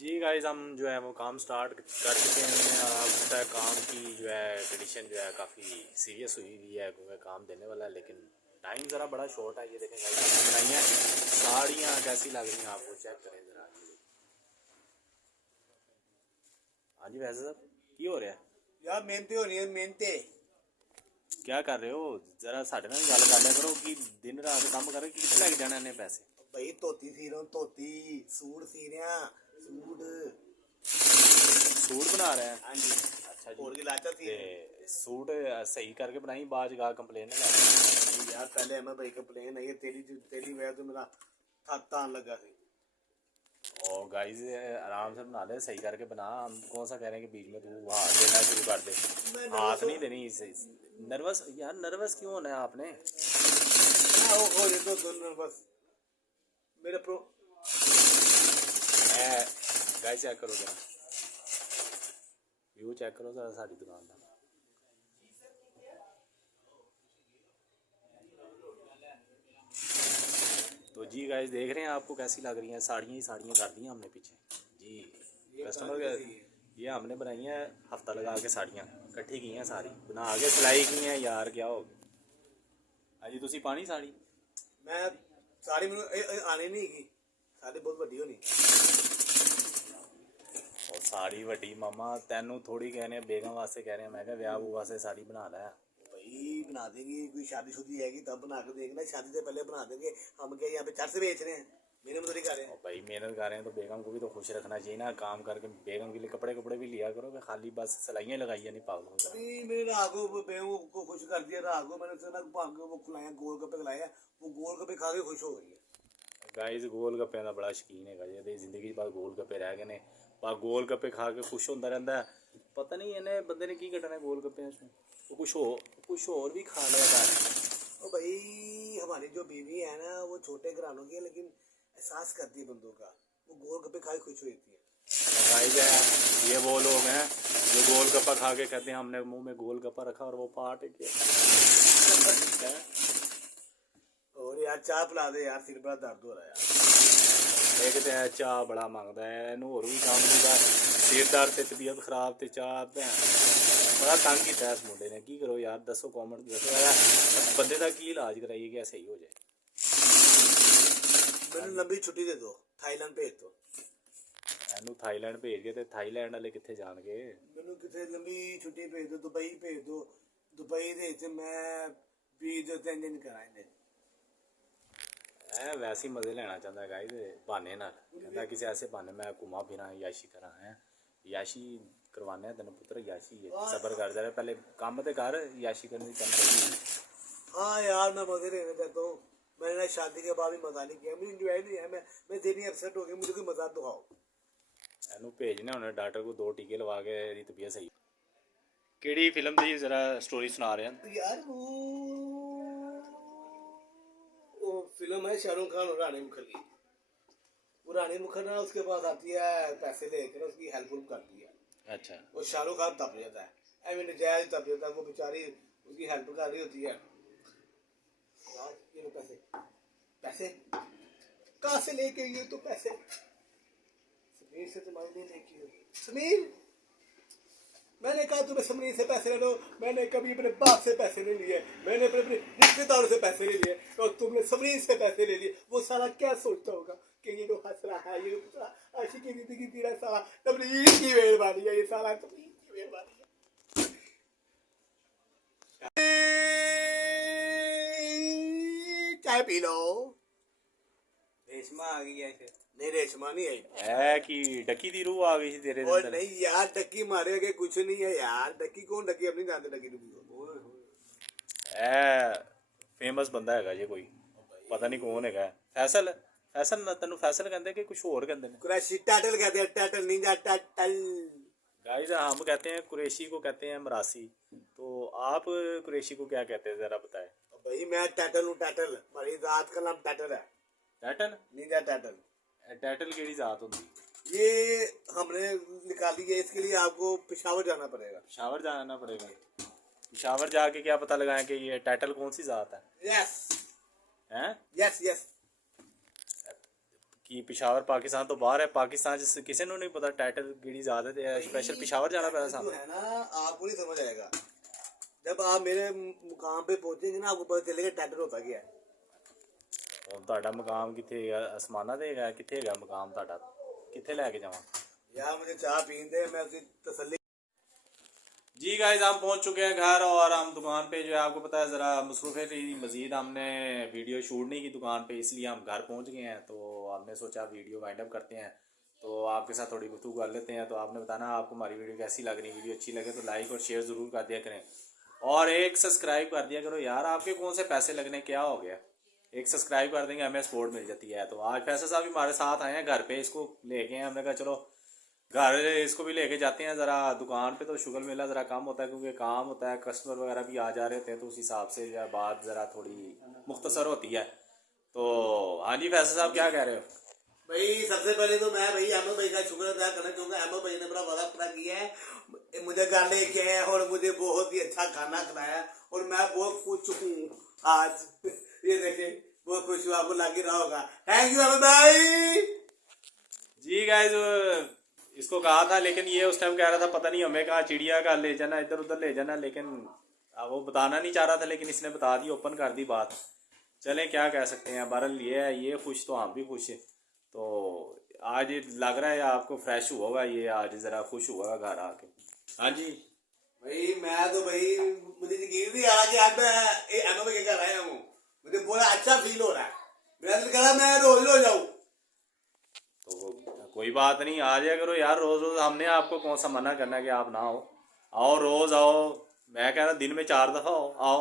जी guys, हम जो है वो काम स्टार्ट कर चुके हैं और आप पता है काम की जो है कंडीशन जो है काफ़ी सीरियस हुई हुई है क्योंकि काम देने वाला है, लेकिन टाइम ज़रा बड़ा शॉर्ट है। ये देखें गाइस, बनाई हैं साड़ियाँ कैसी लग रही हैं, आपको चेक करें ज़रा। हाँ जी वैसे साहब की हो रहा है? यार मेहनती होनी है मेहनती। क्या कर रहे हो? ज़रा साढ़े नाल गल कर लिया करो कि दिन रात काम कर रहे कि कितने लग जाने इन्ने पैसे। भाई धोती सी रहा हूं, धोती सूट सी रहा सूट। सूट बना रहे हैं? हाँ जी। अच्छा जी। और की लाचा सी ते सूट सही करके बनाई, बाद गा कंप्लेन ना ला। यार पहले है मैं भाई कंप्लेन है ये तेरी वजह से मेरा थक आने लगा सी। और गाइस आराम से बना ले, सही करके बना। हम कौन सा कह रहे हैं कि बीच में तू हाथ देना शुरू कर दे। मैं हाथ नहीं देनी इसे। नर्वस यार, नर्वस क्यों होना है आपने? हो रहे तो बस मेरे प्रो। गाइस चेक करो जरा, व्यू चेक करो जरा साड़ी दुकान का। तो जी गाइस देख रहे हैं आपको कैसी लग रही हैं साड़ियाँ ही साड़ियाँ कर दी हैं हमने पीछे जी। कस्टमर ये हमने बनाई हैं हफ्ता लगा के, साड़ियाँ इकट्ठी की हैं सारी बना के सिलाई की हैं यार। क्या हो गया अजी तुसी पानी साड़ी? मैं साड़ी मैंने आने नहीं की, साड़ी बहुत बड़ी होनी। और साड़ी वड्डी मामा तेनू थोड़ी कहने बेगम वास्ते कह रहे हैं, मैं क्या ब्याह वास्ते साड़ी बना ला। भाई बना देंगे, कोई शादी शुदी है तब बना के देंगे ना, शादी से पहले बना देंगे। हम क्या यहाँ पे चर्च बेच रहे हैं, मेहनत थोड़ी कर रहे हैं। भाई मेहनत कर रहे हैं तो बेगम को भी तो खुश रखना चाहिए ना, काम करके बेगम के लिए कपड़े कपड़े भी लिया करो कि खाली बस सिलाइयाँ लगाइए नहीं पागलों की तरह। नहीं मेरे राघो बेगम को खुश कर दिया। राघो मैंने उसे ना वो खिलाया, गोल गप्पे खिलाया, वो गोल गप्पे खा के खुश हो गई है। गाइस गोल गप्पे का बड़ा शौकीन है जी, जिंदगी बाद गोल गप्पे रह गए ने, पर गोल गप्पे खा के खुश होता रहता है। पता नहीं इन्हें बंदे ने की कटना है गोल गप्पे उसमें, वो कुछ और भी खा लिया था। और भाई हमारी जो बीवी है ना वो छोटे घरानों की है, लेकिन एहसास करती है बंदों का, वो गोल गप्पे खा के खुश होती है। गाइस ये वो लोग हैं जो गोल गप्पा खा के कहते हैं हमने मुंह में गोल गप्पा रखा और वो पार्ट किया। और यार चाय पिला दे यार, सिर बड़ा दर्द हो रहा है यार। एक तो है चाह बड़ा मंगता है, इनू होर भी काम नहीं, सिर दर्द ते तबीयत खराब ते चाह बड़ा तंग किया इस मुंडे ने। की करो यार, दसो कॉमेंट दसो यार, बंदे का की इलाज कराइए क्या सही हो जाए। मैंने लंबी छुट्टी दे दो, थाईलैंड भेज दो। ਇਹਨੂੰ थाईलैंड भेज के, थाईलैंड वाले कितने जाणगे? मैंने कितने लंबी छुट्टी भेज दो, दुबई भेज दो। दुबई दे मैं 20 दिन कराएंगे। वैसे ही मजे लेना चाहता है गाइस बहाने नाल, कहता किसी ऐसे बहाने मैं घुमा फिरा याशी करा है। याशी करवाने तेन पुत्र, याशी सबर कर जा, पहले काम तो कर, याशी करने की कम। हाँ यार मैं मजे लेने देता हूँ। मैंने शादी के बाद भी मजा नहीं किया, मुझे इंजॉय नहीं है। मैं तेरी अपसेट हो गई, मुझे कोई मजा दिखाओ। ਇਹਨੂੰ ਭੇਜਨੇ ਹੁਣ डॉक्टर को 2 टीके लवा के ਇਹਦੀ तबीयत सही। ਕਿਹੜੀ ਫਿਲਮ ਦੀ ਜ਼ਰਾ स्टोरी सुना रहे हैं यार वो फिल्म है शाहरुख खान और रानी मुखर्जी। वो रानी मुखर्जी उसके पास आती है पैसे लेकर, उसकी हेल्प करती है। अच्छा। वो शाहरुख खान तप जाता है, ऐਵੇਂ नजायज तप जाता है। वो बेचारी उसकी हेल्प कर रही होती है। यार ये लो पैसे, पैसे कहाँ से लेके ये तो पैसे समीर से तुम्हारे लिए लेके। समीर मैंने कहा तुम्हें समीर से पैसे ले लो, मैंने कभी अपने बाप से पैसे नहीं लिए, मैंने अपने रिश्तेदारों से पैसे नहीं लिए, और तुमने समीर से पैसे ले लिए। वो साला क्या सोचता होगा कि ये तो हंस रहा है, ये आशिक की जिंदगी जी रहा है, साला तबलीग की मेहरबानी है, ये साला तबलीग की मेहरबानी है। चाय पी लो। रेशमा आ गई है फिर। नहीं रेशमा नहीं आई है कि डकी दी रूह आ गई थी तेरे और अंदर। नहीं यार, डक्की मारे के कुछ नहीं है यार। डक्की कौन, डक्की अपनी जानते डक्की डुक्की को। फेमस बंदा है जी कोई, पता नहीं कौन है। फैसल, फैसल ना तेन फैसल कहते कि कुछ और कहते हैं? कुरैशी टाटल कहते हैं, टाटल निंजा टाटल। गाइस हम कहते हैं कुरैशी को कहते हैं मरासी, तो आप कुरैशी को क्या कहते हैं जरा बताएं। भाई मैं टाटल हूँ, टाटल। हमारी जात का नाम टाटल है। टैटल? निंजा टाटल। टैटल केड़ी जात होती? ये हमने निकाली है, इसके लिए आपको पेशावर जाना पड़ेगा। पेशावर जाना पड़ेगा? पेशावर जाके क्या पता लगाएं कि ये टैटल कौन सी जात है? यस हैं? Yes yes. कि पिशावर पाकिस्तान तो बाहर है, पाकिस्तान जिससे किसी ने नहीं पता टाइटल कीड़ी ज़्यादा थे, स्पेशल पिशावर जाना पड़ा जो सामने। है ना, आपको नहीं समझ आएगा। जब आप मेरे मुकाम पे पहुंचेंगे ना, आपको पता चलेगा टाइटल होता क्या है। ਹੁਣ ਤੁਹਾਡਾ ਮਕਾਮ ਕਿੱਥੇ ਹੈਗਾ? ਅਸਮਾਨਾਂ ਤੇ ਹੈਗਾ? ਕਿੱਥੇ ਹੈਗਾ ਮਕਾਮ ਤੁਹਾਡਾ? ਕਿੱਥੇ ਲੈ ਕੇ ਜਾਵਾਂ? यार मुझे चाय पीने दे, मैं उसकी तसल्ली। जी गाइस, हम पहुंच चुके हैं घर और हम दुकान पे जो है आपको पता है ज़रा मसरूफ़ थी, मज़ीद हमने वीडियो शूट नहीं की दुकान पे, इसलिए हम घर पहुंच गए हैं। तो हमने सोचा वीडियो वाइंड अप करते हैं, तो आपके साथ थोड़ी गुफ्तगू कर लेते हैं। तो आपने बताना आपको हमारी वीडियो कैसी लग रही है। वीडियो अच्छी लगे तो लाइक और शेयर ज़रूर कर दिया करें और एक सब्सक्राइब कर दिया करो। यार आपके कौन से पैसे लगने, क्या हो गया? एक सब्सक्राइब कर देंगे, हमें सपोर्ट मिल जाती है। तो आज फैसल साहब भी हमारे साथ आए हैं घर पे, इसको लेके हैं। हमने कहा चलो घर इसको भी लेके जाते हैं ज़रा दुकान पे। तो शुगर मेला ज़रा कम होता है क्योंकि काम होता है, कस्टमर वगैरह भी आ जा रहे होते हैं, तो उस हिसाब से जो है बात ज़रा थोड़ी मुख्तसर होती है। तो हाँ जी फैसल साहब क्या कह रहे हो? भाई सबसे पहले तो मैं भाई अहमद भाई का शुक्र अदा करना चाहूँगा। अहमद भाई ने बड़ा वादा पूरा किया है, मुझे घर लेके आए और मुझे बहुत ही अच्छा खाना खिलाया और मैं बहुत खुश हूँ आज। ये देखें, बहुत खुश हूँ, आपको लग ही रहा होगा। थैंक यू अहमद भाई। जी गाइस, इसको कहा था लेकिन ये उस टाइम कह रहा था पता नहीं हमें कहाँ चिड़िया का ले जाना, इधर उधर ले जाना, लेकिन वो बताना नहीं चाह रहा था, लेकिन इसने बता दी, ओपन कर दी बात। चलें क्या कह सकते हैं, बहरहाल ये है, ये खुश तो हम भी खुश हैं। तो आज ये लग रहा है आपको फ्रेश हुआ होगा, ये आज ज़रा खुश हुआ घर आके। हाँ जी भाई मैं तो भाई मुझे यकीन नहीं आ रहा कि आज मैं अहमद भाई के घर आया हूँ। मुझे बहुत अच्छा फील हो रहा है। मेरा दिल कर रहा है मैं रोज रोज जाऊँ। तो कोई बात नहीं, आ जाया करो यार रोज़ रोज़। हमने आपको कौन सा मना करना है कि आप ना आओ? आओ रोज़ आओ। मैं कह रहा दिन में 4 दफ़ा आओ।